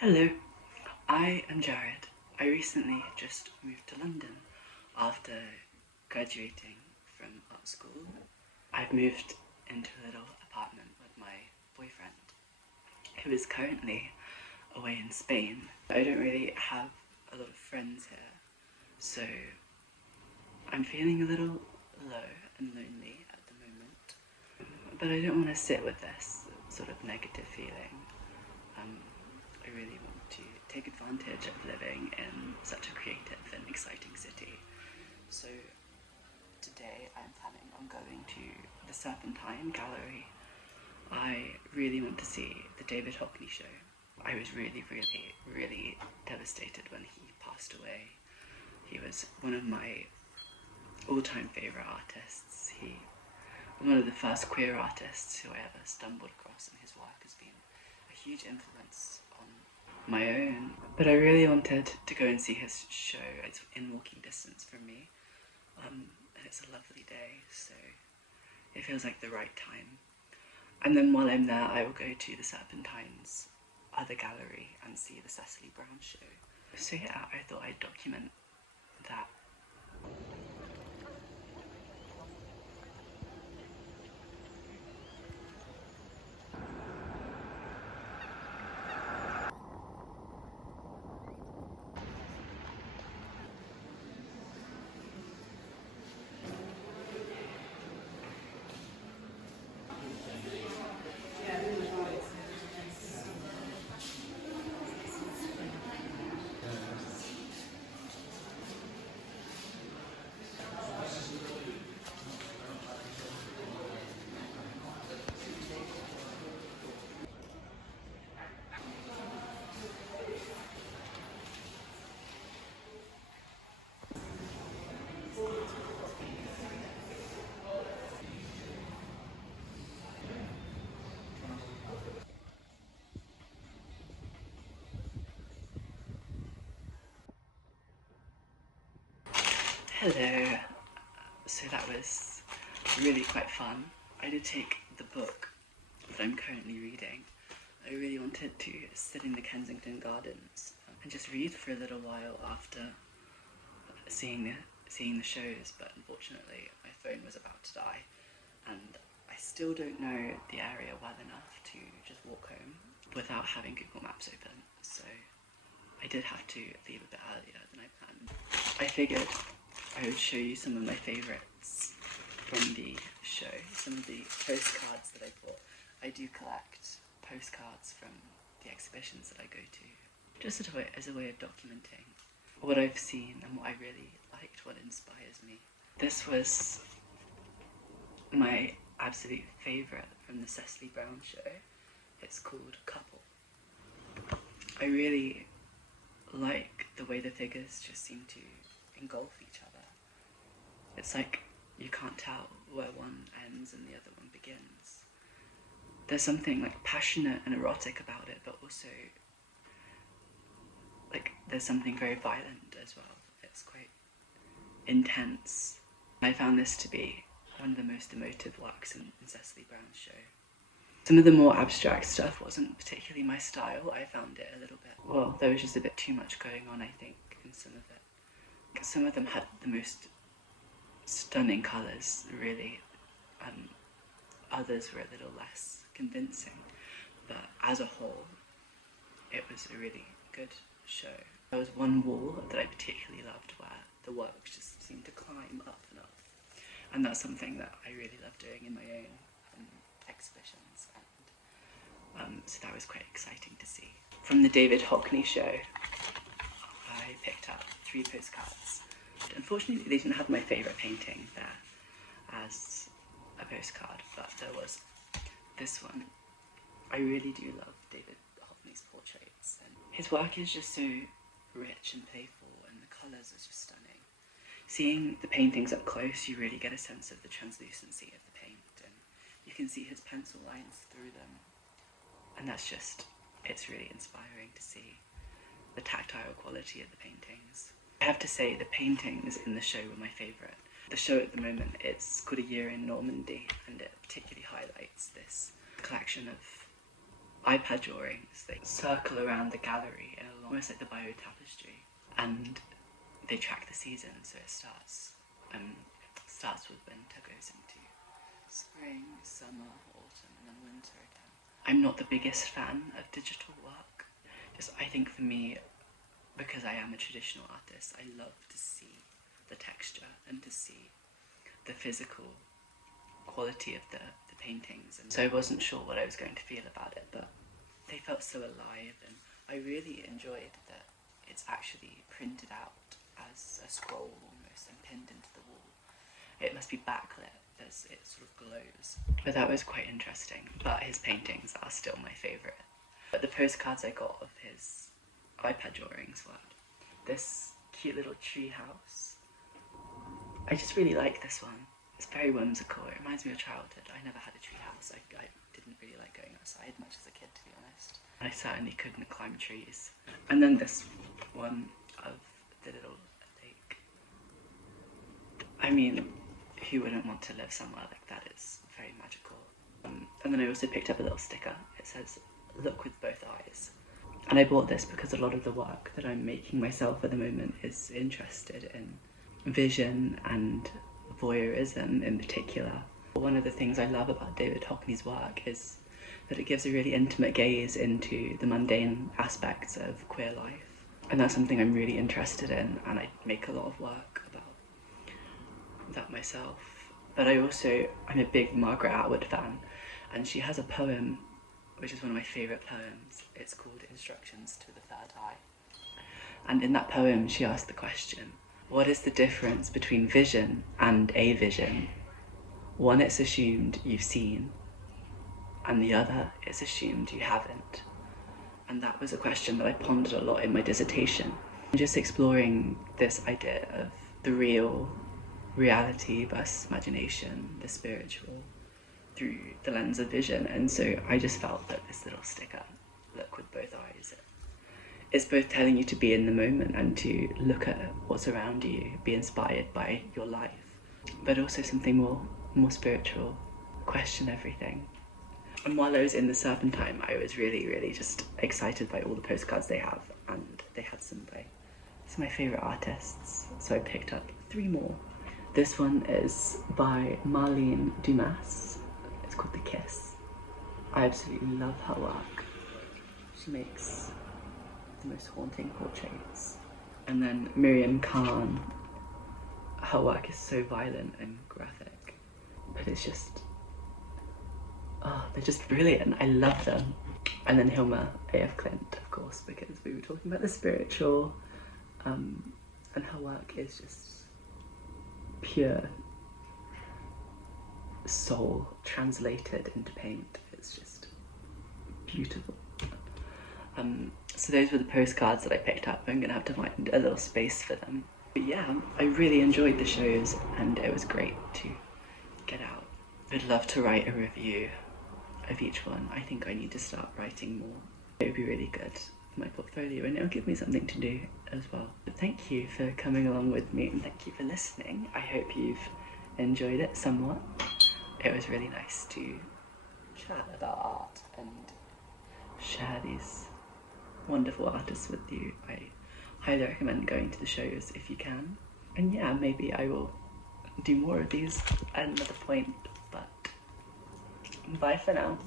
Hello, I am Jared. I recently just moved to London after graduating from art school. I've moved into a little apartment with my boyfriend, who is currently away in Spain. I don't really have a lot of friends here, so I'm feeling a little low and lonely at the moment. But I don't want to sit with this sort of negative feeling. I really want to take advantage of living in such a creative and exciting city. So today I'm planning on going to the Serpentine gallery. I really want to see the David Hockney show. I was really devastated when he passed away. He was one of my all-time favourite artists. He was one of the first queer artists who I ever stumbled across, and his work has been a huge influence on my own. But I really wanted to go and see his show. It's in walking distance from me, and it's a lovely day, so it feels like the right time. And then while I'm there, I will go to the Serpentine's other gallery and see the Cecily show. So yeah, I thought I'd document that. Hello. So that was really quite fun. I did take the book that I'm currently reading. I really wanted to sit in the Kensington Gardens and just read for a little while after seeing the shows, but unfortunately my phone was about to die, and I still don't know the area well enough to just walk home without having Google Maps open, so I did have to leave a bit earlier than I planned. I figured I would show you some of my favourites from the show, some of the postcards that I bought. I do collect postcards from the exhibitions that I go to, just as a way of documenting what I've seen and what I really liked, what inspires me. This was my absolute favourite from the Cecily show. It's called Couple. I really like the way the figures just seem to engulf each other. It's like you can't tell where one ends and the other one begins. There's something like passionate and erotic about it, but also like there's something very violent as well. It's quite intense. I found this to be one of the most emotive works in Cecily Brown's show. Some of the more abstract stuff wasn't particularly my style. I found it a little bit, well, there was just a bit too much going on, I think, in some of it. Some of them had the most stunning colours, really. Others were a little less convincing, but as a whole, it was a really good show. There was one wall that I particularly loved where the work just seemed to climb up and up, and that's something that I really love doing in my own exhibitions, and so that was quite exciting to see. From the David Hockney show, I picked up 3 postcards. Unfortunately, they didn't have my favourite painting there as a postcard, but there was this one. I really do love David Hockney's portraits, and his work is just so rich and playful, and the colours are just stunning. Seeing the paintings up close, you really get a sense of the translucency of the paint, and you can see his pencil lines through them, and it's really inspiring to see the tactile quality of the paintings. I have to say, the paintings in the show were my favourite. The show at the moment, it's called A Year in Normandy, and it particularly highlights this collection of iPad drawings. They circle around the gallery almost like the bio tapestry, and they track the season. So it starts with winter, goes into spring, summer, autumn, and then winter again. I'm not the biggest fan of digital work. I think for me, because I am a traditional artist, I love to see the texture and to see the physical quality of the paintings. And so I wasn't sure what I was going to feel about it, but they felt so alive, and I really enjoyed that it's actually printed out as a scroll almost and pinned into the wall. It must be backlit as it sort of glows. But that was quite interesting. But his paintings are still my favourite. But the postcards I got of his iPad drawings were this cute little tree house. I just really like this one. It's very whimsical. It reminds me of childhood. I never had a tree house. I didn't really like going outside much as a kid, to be honest. I certainly couldn't climb trees. And then this one of the little lake. I mean, who wouldn't want to live somewhere like that? It's very magical. And then I also picked up a little sticker. It says, "Look with both eyes." And I bought this because a lot of the work that I'm making myself at the moment is interested in vision and voyeurism in particular. One of the things I love about David Hockney's work is that it gives a really intimate gaze into the mundane aspects of queer life. And that's something I'm really interested in, and I make a lot of work about that myself. But I'm a big Margaret Atwood fan, and she has a poem which is one of my favourite poems. It's called Instructions to the Third Eye. And in that poem she asked the question, what is the difference between vision and a vision? One it's assumed you've seen, and the other it's assumed you haven't. And that was a question that I pondered a lot in my dissertation. Just exploring this idea of the reality versus imagination, the spiritual, through the lens of vision. And so I just felt that this little sticker, "Look with both eyes," is both telling you to be in the moment and to look at what's around you, be inspired by your life, but also something more spiritual, question everything. And while I was in the Serpentine, I was really just excited by all the postcards they have, and they had some by some of my favourite artists, so I picked up 3 more. This one is by Marlene Dumas. It's called The Kiss. I absolutely love her work. She makes the most haunting portraits. And then Miriam Khan, her work is so violent and graphic, but it's just, they're just brilliant. I love them. And then Hilma A.F. Clint, of course, because we were talking about the spiritual, and her work is just pure soul translated into paint. It's just beautiful. So those were the postcards that I picked up. I'm gonna have to find a little space for them. But yeah, I really enjoyed the shows, and it was great to get out. I'd love to write a review of each one. I think I need to start writing more. It would be really good for my portfolio, and it'll give me something to do as well. But thank you for coming along with me, and thank you for listening. I hope you've enjoyed it somewhat. It was really nice to chat about art and share these wonderful artists with you. I highly recommend going to the shows if you can. And yeah, maybe I will do more of these at another point, but bye for now.